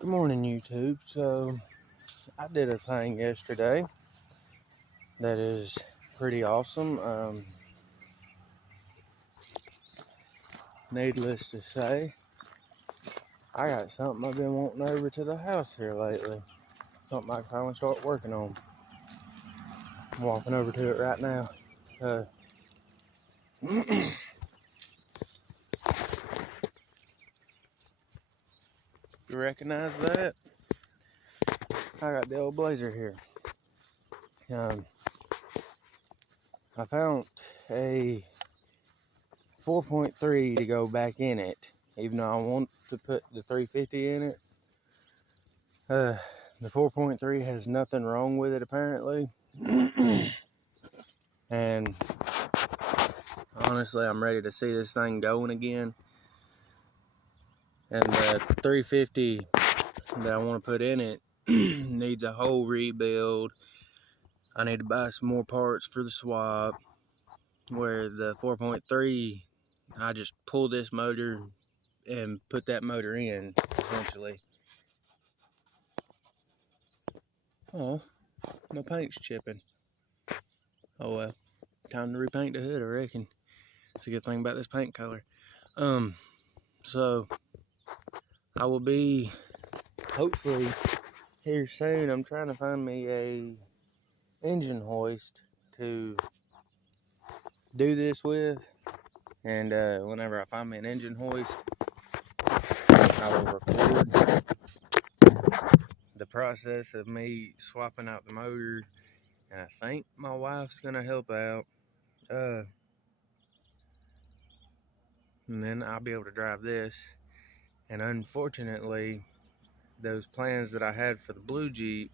Good morning, YouTube. So, I did a thing yesterday that is pretty awesome. Needless to say, I got something I've been wanting over to the house here lately. Something I can finally start working on. I'm walking over to it right now. Uh, you recognize that? I got the old Blazer here. Um, I found a 4.3 to go back in it, even though I want to put the 350 in it. The 4.3 has nothing wrong with it apparently. And honestly, I'm ready to see this thing going again. And the 350 that I want to put in it needs a whole rebuild. I need to buy some more parts for the swap. Where the 4.3, I just pull this motor and put that motor in, essentially. Oh, my paint's chipping. Oh well, time to repaint the hood, I reckon. It's a good thing about this paint color. So I will be hopefully here soon. I'm trying to find me a engine hoist to do this with, and whenever I find me an engine hoist, I will record the process of me swapping out the motor, and I think my wife's gonna help out, and then I'll be able to drive this. And unfortunately, those plans that I had for the blue Jeep,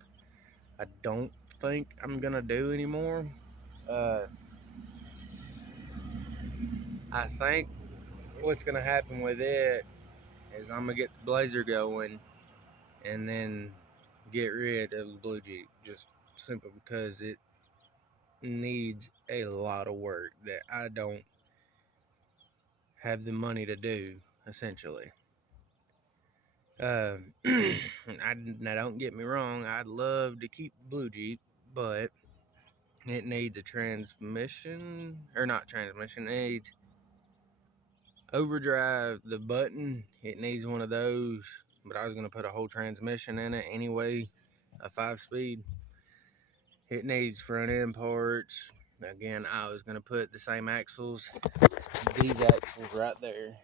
I don't think I'm gonna do anymore. I think what's gonna happen with it is I'm gonna get the Blazer going and then get rid of the blue Jeep, just simply because it needs a lot of work that I don't have the money to do, essentially. Now don't get me wrong, I'd love to keep the blue Jeep, but it needs a transmission, or not transmission, it needs overdrive, the button, it needs one of those, but I was going to put a whole transmission in it anyway, a 5-speed. It needs front end parts. Again, I was going to put the same axles, these axles right there,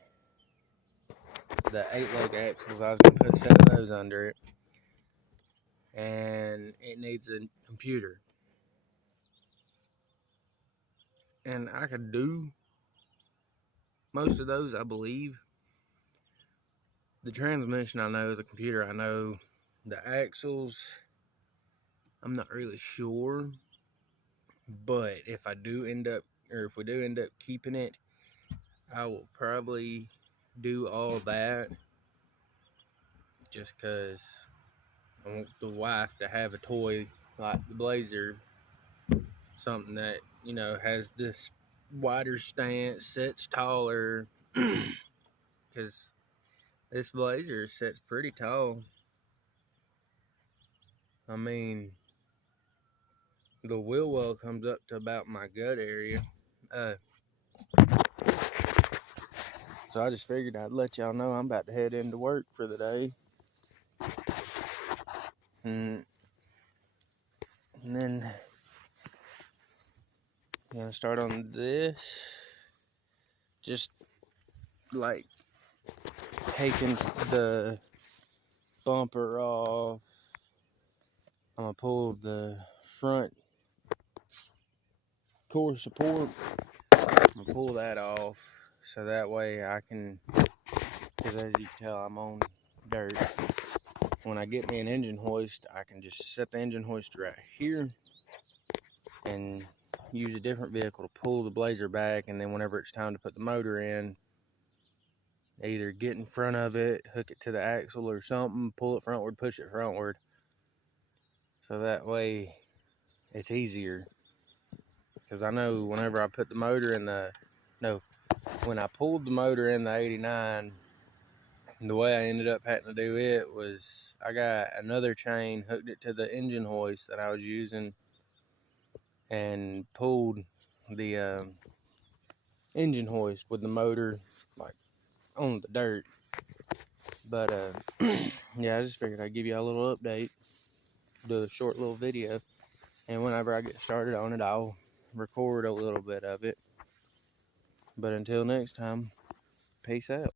the 8-lug axles, I was going to put a set of those under it, and it needs a computer. And I could do most of those, I believe. The transmission I know, the computer I know, the axles I'm not really sure, but if I do end up, or if we do end up keeping it, I will probably do all that, just because I want the wife to have a toy like the Blazer, something that, you know, has this wider stance, sits taller, because this Blazer sits pretty tall. I mean, the wheel well comes up to about my gut area. So I just figured I'd let y'all know I'm about to head into work for the day. And then I'm gonna start on this. Just like taking the bumper off. I'm gonna pull the front core support. I'm gonna pull that off so that way I can, because as you can tell, I'm on dirt. When I get me an engine hoist, I can just set the engine hoist right here and use a different vehicle to pull the Blazer back, and then whenever it's time to put the motor in, either get in front of it, hook it to the axle or something, pull it frontward, push it frontward, so that way it's easier. Because I know whenever I put the motor in the, no, when I pulled the motor in the 89, the way I ended up having to do it was I got another chain, hooked it to the engine hoist that I was using, and pulled the engine hoist with the motor like on the dirt. But yeah, I just figured I'd give you a little update, do a short little video, and whenever I get started on it, I'll record a little bit of it. But until next time, peace out.